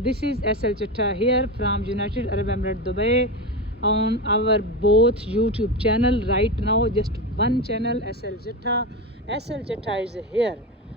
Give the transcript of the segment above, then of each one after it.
This is SL Chatta here from United Arab Emirates Dubai on our both YouTube channel. Right now just one channel, SL Chatta. SL Chatta is here.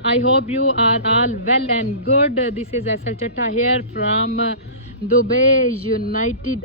I hope you are all well and good. This is SL Chatta here from Dubai, United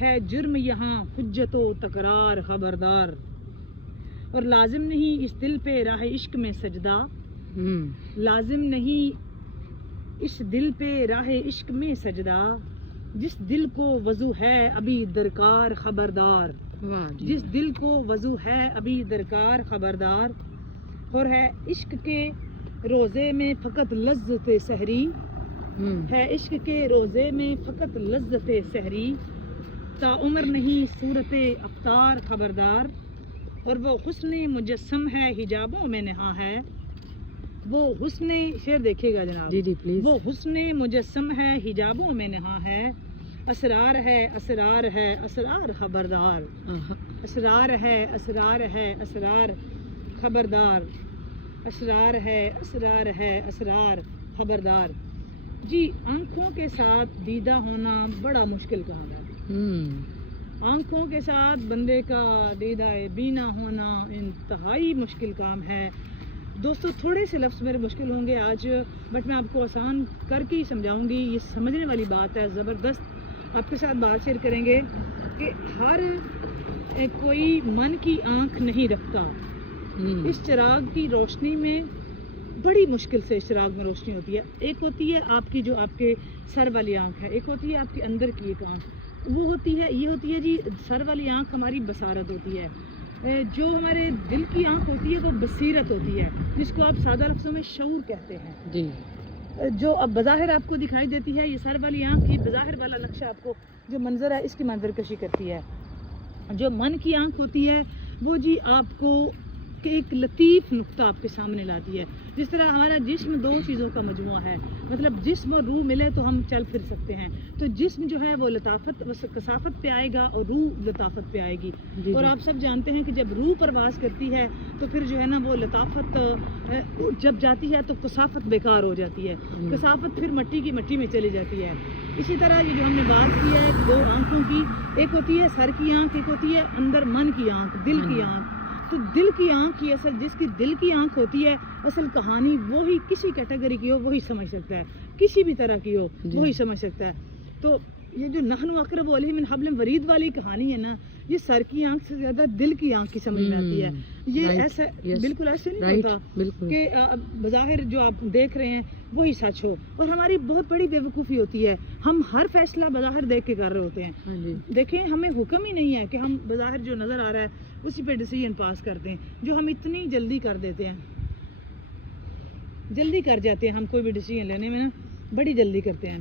ہے جرم یہاں حجت و تکرار خبردار، اور لازم نہیں اس دل پہ راہ عشق میں سجدہ، لازم نہیں اس دل پہ راہ عشق میں سجدہ، جس دل کو وضو ہے ابھی درکار خبردار، جس دل کو وضو ہے ابھی درکار خبردار، اور ہے عشق کے روزے میں فقط لذت سحری، ہے عشق کے روزے میں فقط لذت سحری، تا عمر نہیں صورت افطار خبردار، اور وہ حسن مجسم ہے حجابوں میں نہا ہے، وہ حسن شعر دیکھیے گا جناب، جی پلیز، وہ حسن مجسم ہے حجابوں میں نہا ہے، اسرار ہے اسرار ہے اسرار خبردار، اسرار ہے اسرار ہے اسرار خبردار، اسرار ہے اسرار ہے اسرار خبردار۔ جی آنکھوں کے ساتھ دیدہ ہونا بڑا مشکل کام ہے، آنکھوں کے ساتھ بندے کا دیدہ بینا ہونا انتہائی مشکل کام ہے۔ دوستو تھوڑے سے لفظ میرے مشکل ہوں گے آج، بٹ میں آپ کو آسان کر کے ہی سمجھاؤں گی، یہ سمجھنے والی بات ہے، زبردست آپ کے ساتھ بات شیئر کریں گے کہ ہر کوئی من کی آنکھ نہیں رکھتا، اس چراغ کی روشنی میں بڑی مشکل سے اس چراغ میں روشنی ہوتی ہے، ایک ہوتی ہے آپ کی جو آپ کے سر والی آنکھ ہے، ایک ہوتی ہے آپ کے اندر کی ایک آنکھ، وہ ہوتی ہے یہ ہوتی ہے جی سر والی آنکھ ہماری بصارت ہوتی ہے، جو ہمارے دل کی آنکھ ہوتی ہے وہ بصیرت ہوتی ہے، جس کو آپ سادہ لفظوں میں شعور کہتے ہیں، جی جو اب بظاہر آپ کو دکھائی دیتی ہے، یہ سر والی آنکھ کی بظاہر والا نقشہ آپ کو جو منظر ہے اس کی منظر کشی کرتی ہے، جو من کی آنکھ ہوتی ہے وہ جی آپ کو کہ ایک لطیف نقطہ آپ کے سامنے لاتی ہے، جس طرح ہمارا جسم دو چیزوں کا مجموعہ ہے، مطلب جسم اور روح ملے تو ہم چل پھر سکتے ہیں، تو جسم جو ہے وہ لطافت کثافت پہ آئے گا اور روح لطافت پہ آئے گی، اور آپ سب جانتے ہیں کہ جب روح پرواز کرتی ہے تو پھر جو ہے نا وہ لطافت جب جاتی ہے تو کثافت بیکار ہو جاتی ہے، کثافت پھر مٹی کی مٹی میں چلی جاتی ہے۔ اسی طرح یہ جو ہم نے بات کی ہے دو آنکھوں کی، ایک ہوتی ہے سر کی آنکھ، ایک ہوتی ہے اندر من کی آنکھ، دل کی آنکھ، تو دل کی آنکھ کی اصل جس کی دل کی آنکھ ہوتی ہے اصل کہانی وہی کسی کیٹیگری کی ہو وہی سمجھ سکتا ہے، کسی بھی طرح کی ہو وہی سمجھ سکتا ہے۔ تو یہ جو نحن اقرب الیہ من حبل ورید والی کہانی ہے نا، یہ سر کی آنکھ سے زیادہ دل کی آنکھ کی سمجھ میں آتی ہے، یہ ایسا بالکل ایسے نہیں ہوتا کہ بظاہر جو آپ دیکھ رہے ہیں وہی سچ ہو، اور ہماری بہت بڑی بے وقوفی ہوتی ہے، ہم ہر فیصلہ بظاہر دیکھ کے کر رہے ہوتے ہیں، دیکھیں ہمیں حکم ہی نہیں ہے کہ ہم بظاہر جو نظر آ رہا ہے اسی پہ ڈیسیژن پاس کرتے ہیں، جو ہم اتنی جلدی کر دیتے ہیں، جلدی کر جاتے ہیں ہم کوئی بھی ڈیسیژن لینے میں نا بڑی جلدی کرتے ہیں،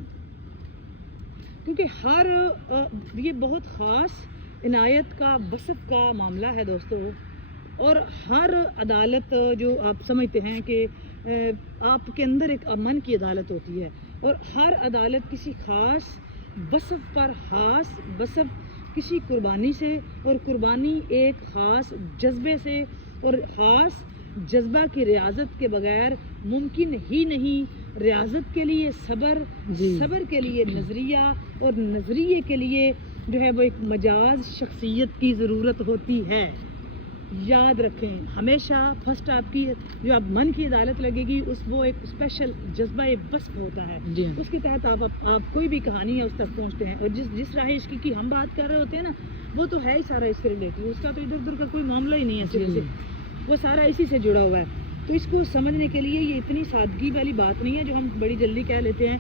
کیونکہ ہر یہ بہت خاص عنایت کا وصف کا معاملہ ہے دوستو، اور ہر عدالت جو آپ سمجھتے ہیں کہ آپ کے اندر ایک من کی عدالت ہوتی ہے، اور ہر عدالت کسی خاص وصف پر خاص وصف کسی قربانی سے، اور قربانی ایک خاص جذبے سے، اور خاص جذبہ کی ریاضت کے بغیر ممکن ہی نہیں، ریاضت کے لیے صبر، صبر کے لیے نظریہ، اور نظریے کے لیے جو ہے وہ ایک مجاز شخصیت کی ضرورت ہوتی ہے۔ یاد رکھیں ہمیشہ فرسٹ آپ کی جو آپ من کی عدالت لگے گی وہ ایک اسپیشل جذبہ وصف ہوتا ہے، اس کے تحت آپ کوئی بھی کہانی ہے اس تک پہنچتے ہیں، اور جس راہ عشق کی ہم بات کر رہے ہوتے ہیں نا وہ تو ہے ہی سارا اس سے ریلیٹڈ، اس کا تو ادھر ادھر کا کوئی معاملہ ہی نہیں ہے، صرف وہ سارا اسی سے جڑا ہوا ہے، تو اس کو سمجھنے کے لیے یہ اتنی سادگی والی بات نہیں ہے جو ہم بڑی جلدی کہہ لیتے ہیں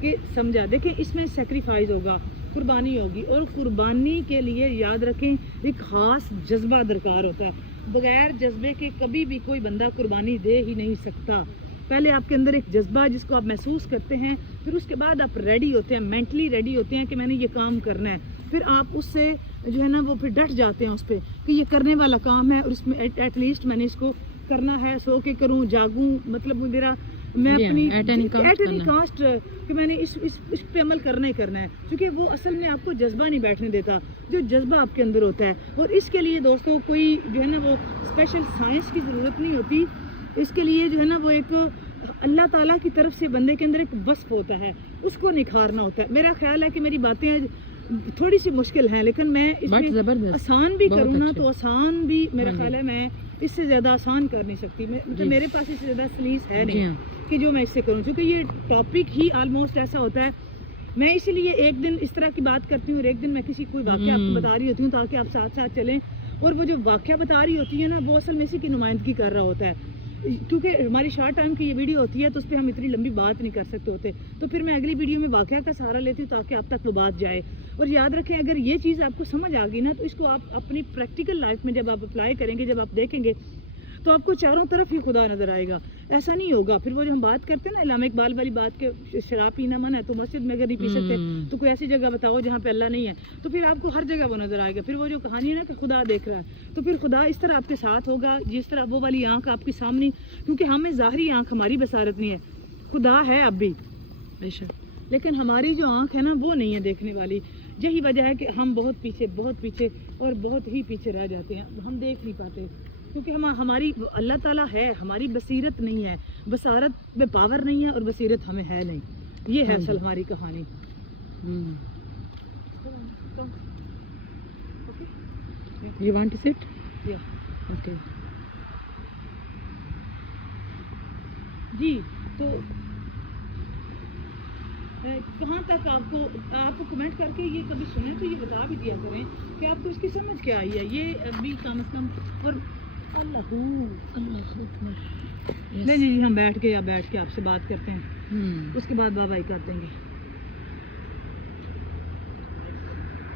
کہ سمجھا۔ دیکھیں اس میں سیکریفائز ہوگا، قربانی ہوگی، اور قربانی کے لیے یاد رکھیں ایک خاص جذبہ درکار ہوتا ہے، بغیر جذبے کے کبھی بھی کوئی بندہ قربانی دے ہی نہیں سکتا، پہلے آپ کے اندر ایک جذبہ جس کو آپ محسوس کرتے ہیں، پھر اس کے بعد آپ ریڈی ہوتے ہیں، مینٹلی ریڈی ہوتے ہیں کہ میں نے یہ کام کرنا ہے، پھر آپ اس سے جو ہے نا وہ پھر ڈٹ جاتے ہیں اس پہ کہ یہ کرنے والا کام ہے، اور اس میں ایٹ لیسٹ میں نے اس کو کرنا ہے، سو کے کروں جاگوں، مطلب میرا میں اپنی ایٹ اینی کاسٹ کہ میں نے اس پہ عمل کرنا ہی کرنا ہے، کیونکہ وہ اصل میں آپ کو جذبہ نہیں بیٹھنے دیتا جو جذبہ آپ کے اندر ہوتا ہے، اور اس کے لیے دوستوں کوئی جو ہے نا وہ اسپیشل سائنس کی ضرورت نہیں ہوتی، اس کے لیے جو ہے نا وہ ایک اللہ تعالیٰ کی طرف سے بندے کے اندر ایک وصف ہوتا ہے، اس کو نکھارنا ہوتا ہے۔ میرا خیال ہے کہ میری باتیں تھوڑی سی مشکل ہیں، لیکن میں اس میں آسان بھی کروں نا تو آسان بھی میرا خیال ہے میں اس سے زیادہ آسان کر نہیں سکتی، مطلب میرے پاس اس سے زیادہ سلیس ہے نہیں کہ جو میں اس سے کروں، کیونکہ یہ ٹاپک ہی آلموسٹ ایسا ہوتا ہے میں اسی لیے ایک دن اس طرح کی بات کرتی ہوں اور ایک دن میں کسی کوئی واقعہ آپ کو بتا رہی ہوتی ہوں تاکہ آپ ساتھ ساتھ چلیں. اور وہ جو واقعہ بتا رہی ہوتی ہے نا وہ اصل میں اسی کی نمائندگی کر رہا ہوتا ہے. کیونکہ ہماری شارٹ ٹائم کی یہ ویڈیو ہوتی ہے تو اس پہ ہم اتنی لمبی بات نہیں کر سکتے ہوتے, تو پھر میں اگلی ویڈیو میں واقعہ کا سہارا لیتی ہوں تاکہ آپ تک وہ بات جائے. اور یاد رکھیں اگر یہ چیز آپ کو سمجھ آ گئی نا تو اس کو آپ اپنی پریکٹیکل لائف میں جب آپ اپلائی کریں گے, جب آپ دیکھیں گے تو آپ کو چاروں طرف ہی خدا نظر آئے گا. ایسا نہیں ہوگا پھر وہ جو ہم بات کرتے ہیں نا علامہ اقبال والی بات کہ شراب پینا منع ہے تو مسجد میں اگر نہیں پی سکتے تو کوئی ایسی جگہ بتاؤ جہاں پہ اللہ نہیں ہے, تو پھر آپ کو ہر جگہ وہ نظر آئے گا. پھر وہ جو کہانی ہے نا کہ خدا دیکھ رہا ہے, تو پھر خدا اس طرح آپ کے ساتھ ہوگا جس طرح وہ والی آنکھ آپ کے سامنے, کیونکہ ہمیں ظاہری آنکھ ہماری بصارت نہیں ہے, خدا ہے اب بھی بے شک, لیکن ہماری جو آنکھ ہے نا وہ نہیں ہے دیکھنے والی. یہی وجہ ہے کہ ہم بہت پیچھے اور بہت ہی پیچھے رہ جاتے ہیں, ہم دیکھ نہیں پاتے کیونکہ ہماری اللہ تعالیٰ ہے, ہماری بصیرت نہیں ہے, بصارت میں پاور نہیں ہے اور بصیرت ہمیں ہے نہیں. یہ ہے اصل ہماری کہانی. You want to sit? Yeah. Okay. جی تو کہاں تک آپ کو کمنٹ کر کے یہ کبھی سنیں تو یہ بتا بھی دیا کریں کہ آپ کو اس کی سمجھ کیا آئی ہے. یہ ابھی کم از کم اور اللہ نہیں ہم بیٹھ کے آپ سے بات کرتے ہیں, اس کے بعد بابا ہی کر دیں گے.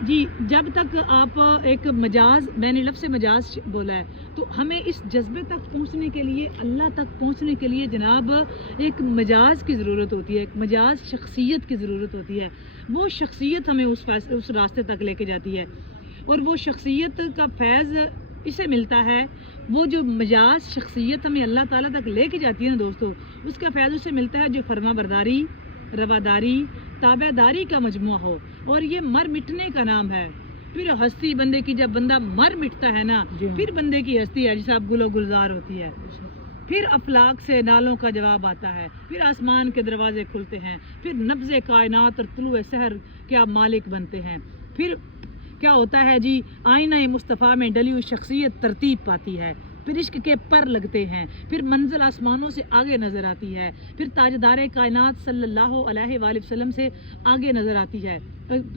جی جب تک آپ ایک مجاز, میں نے لفظ سے مجاز بولا ہے, تو ہمیں اس جذبے تک پہنچنے کے لیے, اللہ تک پہنچنے کے لیے جناب ایک مجاز کی ضرورت ہوتی ہے, ایک مجاز شخصیت کی ضرورت ہوتی ہے. وہ شخصیت ہمیں اس راستے تک لے کے جاتی ہے, اور وہ شخصیت کا فیض اسے ملتا ہے. وہ جو مجاز شخصیت ہمیں اللہ تعالیٰ تک لے کے جاتی ہے نا دوستو, اس کا فیض اسے ملتا ہے جو فرما برداری, رواداری, تابع داری کا مجموعہ ہو. اور یہ مر مٹنے کا نام ہے. پھر ہستی بندے کی, جب بندہ مر مٹتا ہے نا پھر بندے کی ہستی ہے جیسے اب گل و گلزار ہوتی ہے. پھر افلاک سے نالوں کا جواب آتا ہے, پھر آسمان کے دروازے کھلتے ہیں, پھر نبض کائنات اور طلوع سحر کے آپ مالک بنتے ہیں. پھر کیا ہوتا ہے جی, آئینہ مصطفیٰ میں ڈلی ہوئی شخصیت ترتیب پاتی ہے. پھر عشق کے پر لگتے ہیں, پھر منزل آسمانوں سے آگے نظر آتی ہے, پھر تاجدار کائنات صلی اللہ علیہ وآلہ وسلم سے آگے نظر آتی ہے.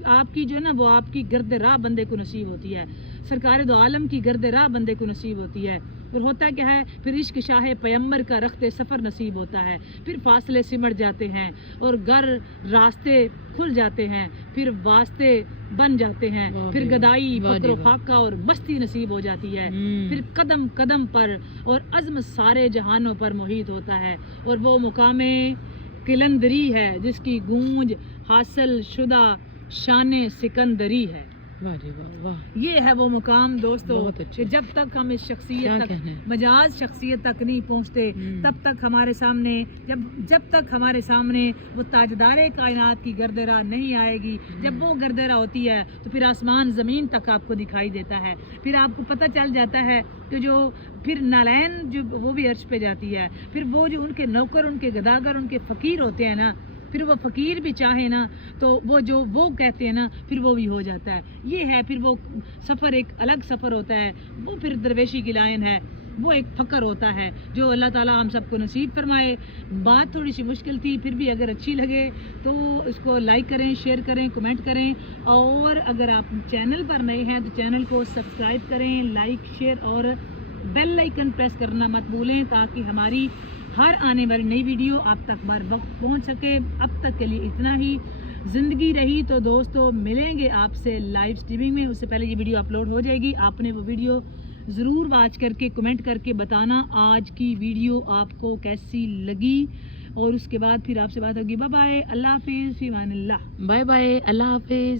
آپ کی جو ہے نا وہ آپ کی گرد راہ بندے کو نصیب ہوتی ہے, سرکار دو عالم کی گرد راہ بندے کو نصیب ہوتی ہے. اور ہوتا کیا ہے, پھر عشق شاہ پیمبر کا رخت سفر نصیب ہوتا ہے. پھر فاصلے سمٹ جاتے ہیں اور گر راستے کھل جاتے ہیں, پھر واسطے بن جاتے ہیں, پھر گدائی فقر و فاقہ اور مستی نصیب ہو جاتی ہے. پھر قدم قدم پر اور عزم سارے جہانوں پر محیط ہوتا ہے, اور وہ مقام قلندری ہے جس کی گونج حاصل شدہ شان سکندری ہے. یہ ہے وہ مقام دوستو کہ جب تک ہم اس شخصیت تک, مجاز شخصیت تک نہیں پہنچتے تب تک ہمارے سامنے, جب تک ہمارے سامنے وہ تاجدار کائنات کی گردرہ نہیں آئے گی. جب وہ گردرہ ہوتی ہے تو پھر آسمان زمین تک آپ کو دکھائی دیتا ہے. پھر آپ کو پتہ چل جاتا ہے کہ جو پھر نالین جو وہ بھی عرش پہ جاتی ہے. پھر وہ جو ان کے نوکر, ان کے گداگر, ان کے فقیر ہوتے ہیں نا, پھر وہ فقیر بھی چاہے نا تو وہ جو وہ کہتے ہیں نا پھر وہ بھی ہو جاتا ہے. یہ ہے پھر وہ سفر, ایک الگ سفر ہوتا ہے. وہ پھر درویشی کی لائن ہے, وہ ایک فقر ہوتا ہے جو اللہ تعالیٰ ہم سب کو نصیب فرمائے. بات تھوڑی سی مشکل تھی, پھر بھی اگر اچھی لگے تو اس کو لائک کریں, شیئر کریں, کمنٹ کریں. اور اگر آپ چینل پر نئے ہیں تو چینل کو سبسکرائب کریں, لائک, شیئر اور بیل آئیکن پریس کرنا مت بھولیں تاکہ ہماری ہر آنے والی نئی ویڈیو آپ تک بر وقت پہنچ سکے. اب تک کے لیے اتنا ہی. زندگی رہی تو دوستو ملیں گے آپ سے لائیو سٹریمنگ میں. اس سے پہلے یہ ویڈیو اپلوڈ ہو جائے گی. آپ نے وہ ویڈیو ضرور واچ کر کے کمنٹ کر کے بتانا آج کی ویڈیو آپ کو کیسی لگی. اور اس کے بعد پھر آپ سے بات ہوگی. بائے بائے, اللہ حافظ, فی امان اللہ. بائے بائے, اللہ حافظ.